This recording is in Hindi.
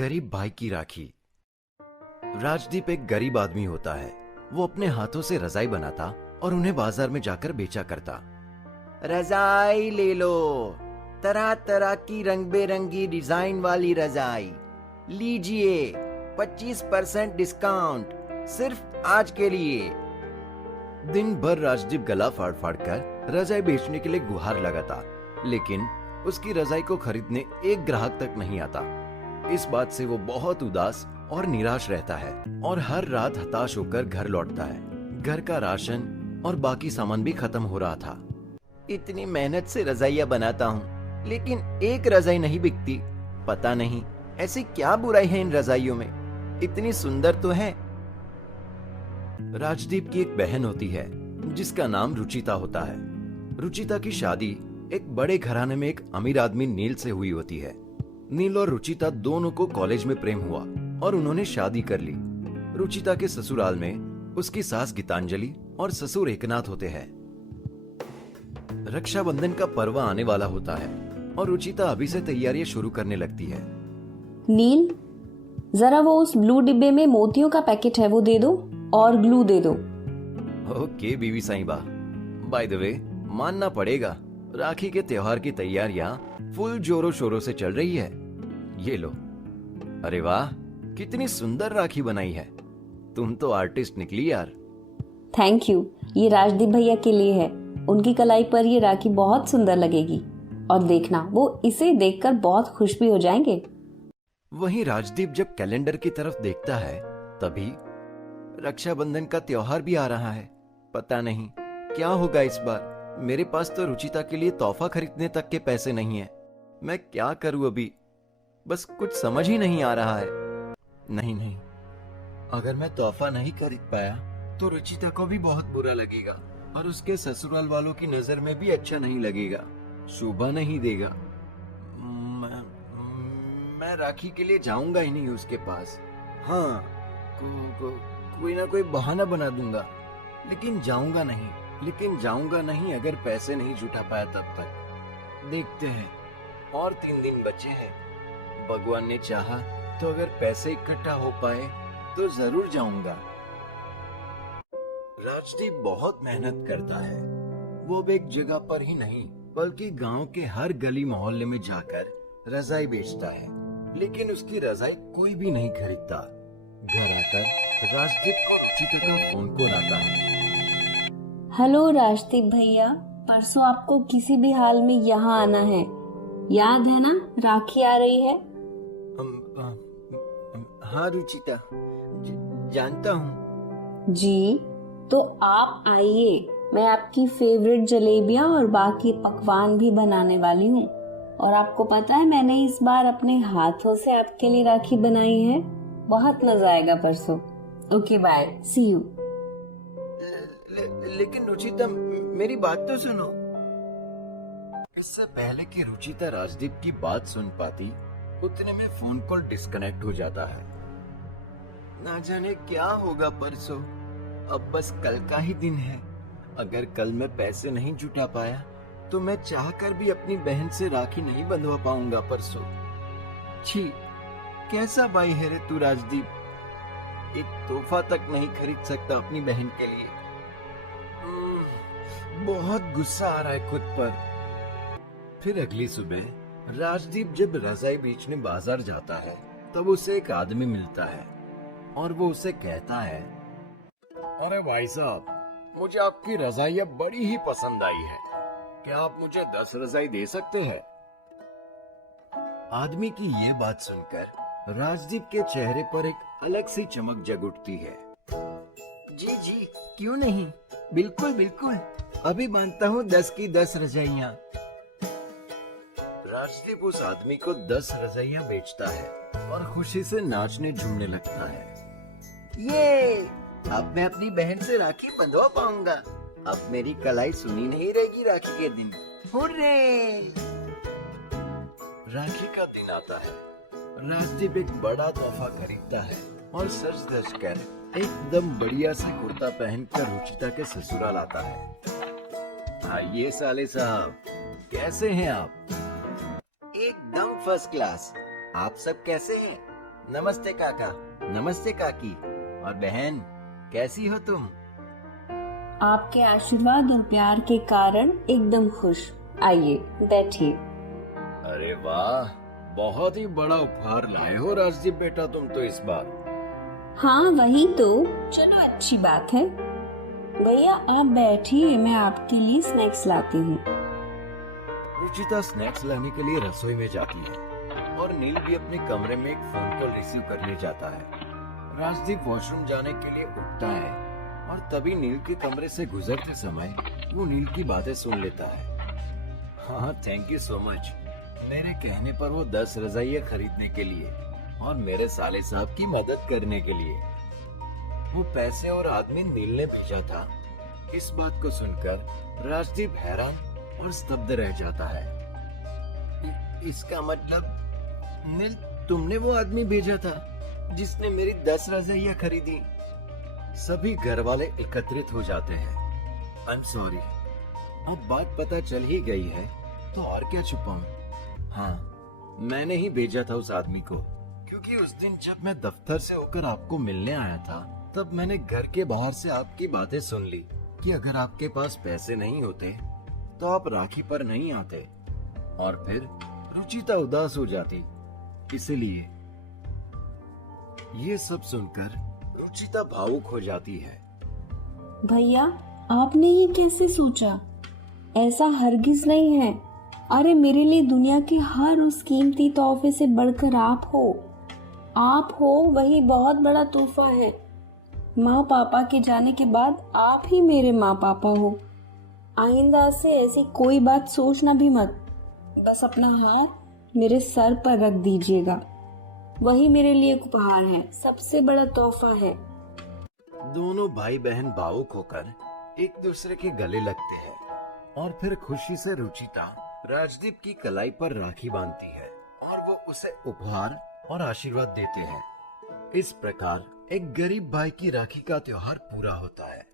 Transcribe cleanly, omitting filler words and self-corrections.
गरीब भाई की राखी। राजदीप एक गरीब आदमी होता है। वो अपने हाथों से रजाई बनाता और उन्हें बाजार में जाकर बेचा करता। रजाई ले लो, तरह तरह की रंग बेरंगी डिजाइन वाली रजाई लीजिए, 25% डिस्काउंट सिर्फ आज के लिए। दिन भर राजदीप गला फाड़ फाड़ कर रजाई बेचने के लिए गुहार लगाता, लेकिन उसकी रजाई को खरीदने एक ग्राहक तक नहीं आता। इस बात से वो बहुत उदास और निराश रहता है और हर रात हताश होकर घर लौटता है। घर का राशन और बाकी सामान भी खत्म हो रहा था। इतनी मेहनत से रजाइयां बनाता हूँ, लेकिन एक रजाई नहीं बिकती। पता नहीं ऐसी क्या बुराई है इन रजाइयों में, इतनी सुंदर तो है। राजदीप की एक बहन होती है जिसका नाम रुचिता होता है। रुचिता की शादी एक बड़े घराने में एक अमीर आदमी नील से हुई होती है। नील और रुचिता दोनों को कॉलेज में प्रेम हुआ और उन्होंने शादी कर ली। रुचिता के ससुराल में उसकी सास गीतांजलि और ससुर एकनाथ होते हैं। रक्षाबंधन का पर्व आने वाला होता है और रुचिता अभी से तैयारियां शुरू करने लगती है। नील, जरा वो उस ब्लू डिब्बे में मोतियों का पैकेट है वो दे दो और ग्लू दे दो। ओके बीवी साईबा। बाय द वे, मानना पड़ेगा राखी के त्योहार की तैयारियां फुल जोरों शोरों से चल रही है। ये लो। अरे वाह, कितनी सुंदर राखी बनाई है। तुम तो आर्टिस्ट निकली यार। Thank you. ये राजदीप भैया के लिए है। उनकी कलाई पर ये राखी बहुत सुंदर लगेगी और देखना वो इसे देखकर बहुत खुश भी हो जाएंगे। वहीं राजदीप जब कैलेंडर की तरफ देखता है तभी रक्षाबंधन का त्योहार भी आ रहा है। पता नहीं क्या होगा इस बार। मेरे पास तो रुचिता के लिए तोहफा खरीदने तक के पैसे नहीं है। मैं क्या करूं अभी, बस कुछ समझ ही नहीं आ रहा है। नहीं नहीं, अगर मैं तोहफा नहीं खरीद पाया तो रुचिता को भी बहुत बुरा लगेगा और उसके ससुराल वालों की नजर में भी अच्छा नहीं लगेगा, शोभा नहीं देगा। मैं राखी के लिए जाऊंगा ही नहीं उसके पास। हाँ, कोई ना कोई बहाना बना दूंगा, लेकिन जाऊंगा नहीं अगर पैसे नहीं जुटा पाया तब तक। देखते हैं, और 3 दिन बचे हैं। भगवान ने चाहा तो अगर पैसे इकट्ठा हो पाए तो जरूर जाऊंगा। राजदीप बहुत मेहनत करता है। वो अब एक जगह पर ही नहीं बल्कि गांव के हर गली मोहल्ले में जाकर रजाई बेचता है, लेकिन उसकी रजाई कोई भी नहीं खरीदता। घर आकर राजदीप को रुचिता का फोन कॉल आता है। हेलो राजदीप भैया, परसों आपको किसी भी हाल में यहाँ आना है, याद है ना? राखी आ रही है। हाँ रुचिता, जानता हूँ। जी, तो आप आइए। मैं आपकी फेवरेट जलेबियाँ और बाकी पकवान भी बनाने वाली हूँ। और आपको पता है मैंने इस बार अपने हाथों से आपके लिए राखी बनाई है। बहुत मजा आएगा परसों। Okay bye, see you. लेकिन रुचिता, मेरी बात तो सुनो। इससे पहले कि रुचिता राजदीप की बात सुन पाती, उतने में फोन कॉल डिस्कनेक्ट हो जाता है। ना जाने क्या होगा परसों। अब बस कल का ही दिन है। अगर कल मैं पैसे नहीं जुटा पाया तो मैं चाहकर भी अपनी बहन से राखी नहीं बंधवा पाऊंगा परसों। छी, कैसा भाई है रे तू राजदीप। एक तोहफा तक नहीं खरीद सकता अपनी बहन के लिए। बहुत गुस्सा आ रहा है खुद पर। फिर अगली सुबह राजदीप जब रजाई बेचने बाजार जाता है तब उसे एक आदमी मिलता है और वो उसे कहता है, अरे भाई साहब, मुझे आपकी रजाइयां बड़ी ही पसंद आई है। क्या आप मुझे 10 रजाई दे सकते हैं? आदमी की ये बात सुनकर राजदीप के चेहरे पर एक अलग सी चमक जग उठती है। जी जी, क्यों नहीं, बिल्कुल बिल्कुल, अभी बांधता हूँ 10 की 10 रजाइयां। राजदीप उस आदमी को 10 रजाइयां बेचता है और खुशी से नाचने झूमने लगता है। ये, अब मैं अपनी बहन से राखी बंधवा पाऊंगा। अब मेरी कलाई सुनी नहीं रहेगी राखी के दिन। हुर्रे! राखी का दिन आता है। राजदीप एक बड़ा तोहफा खरीदता है और सज धज कर एकदम बढ़िया से कुर्ता पहनकर रुचिता के ससुराल आता है। आइए साले साहब, कैसे हैं आप? एकदम फर्स्ट क्लास। आप सब कैसे हैं? नमस्ते काका, नमस्ते काकी। और बहन, कैसी हो तुम? आपके आशीर्वाद और प्यार के कारण एकदम खुश। आइए बैठिए। अरे वाह, बहुत ही बड़ा उपहार लाए हो राजदीप बेटा तुम तो इस बार। हाँ वही तो, चलो अच्छी बात है। भैया आप बैठिए, मैं आपके लिए स्नैक्स लाती हूँ। रुचिता स्नैक्स लाने के लिए रसोई में जाती है और नील भी अपने कमरे में एक फोन कॉल रिसीव करने जाता है। राजदीप वॉशरूम जाने के लिए उठता है और तभी नील के कमरे से गुजरते समय वो नील की बातें सुन लेता है। हाँ, थैंक यू सो मच। मेरे कहने पर वो 10 रजाइयाँ खरीदने के लिए और मेरे साले साहब की मदद करने के लिए। वो पैसे और आदमी नील ने भेजा था। इस बात को सुनकर राजदीप हैरान और स्तब्ध रह जाता है। इसका मतलब नील, तुमने वो आदमी भेजा था जिसने मेरी 10 रजाइयाँ खरीदी? सभी घर वाले एकत्रित हो जाते हैं। आई एम सॉरी, अब बात पता चल ही गई है तो और क्या छुपाऊं। हाँ, मैंने ही भेजा था उस आदमी को, क्योंकि उस दिन जब मैं दफ्तर से होकर आपको मिलने आया था तब मैंने घर के बाहर से आपकी बातें सुन ली कि अगर आपके पास पैसे नहीं होते तो आप राखी पर नहीं आते, और फिर रुचिता उदास हो जाती। इसलिए ये सब सुनकर रुचिता भावुक हो जाती है। भैया आपने ये कैसे सोचा? ऐसा हरगिज नहीं है। अरे मेरे लिए दुनिया के हर उस कीमती तोहफे से बढ़कर आप हो वही बहुत बड़ा तोहफा है। माँ पापा के जाने के बाद आप ही मेरे माँ पापा हो। आइंदा से ऐसी कोई बात सोचना भी मत। बस अपना हाथ मेरे सर पर रख दीजिएगा, वही मेरे लिए एक उपहार है, सबसे बड़ा तोहफा है। दोनों भाई बहन भावुक होकर एक दूसरे के गले लगते हैं और फिर खुशी से रुचिता राजदीप की कलाई पर राखी बांधती है और वो उसे उपहार और आशीर्वाद देते हैं। इस प्रकार एक गरीब भाई की राखी का त्योहार पूरा होता है।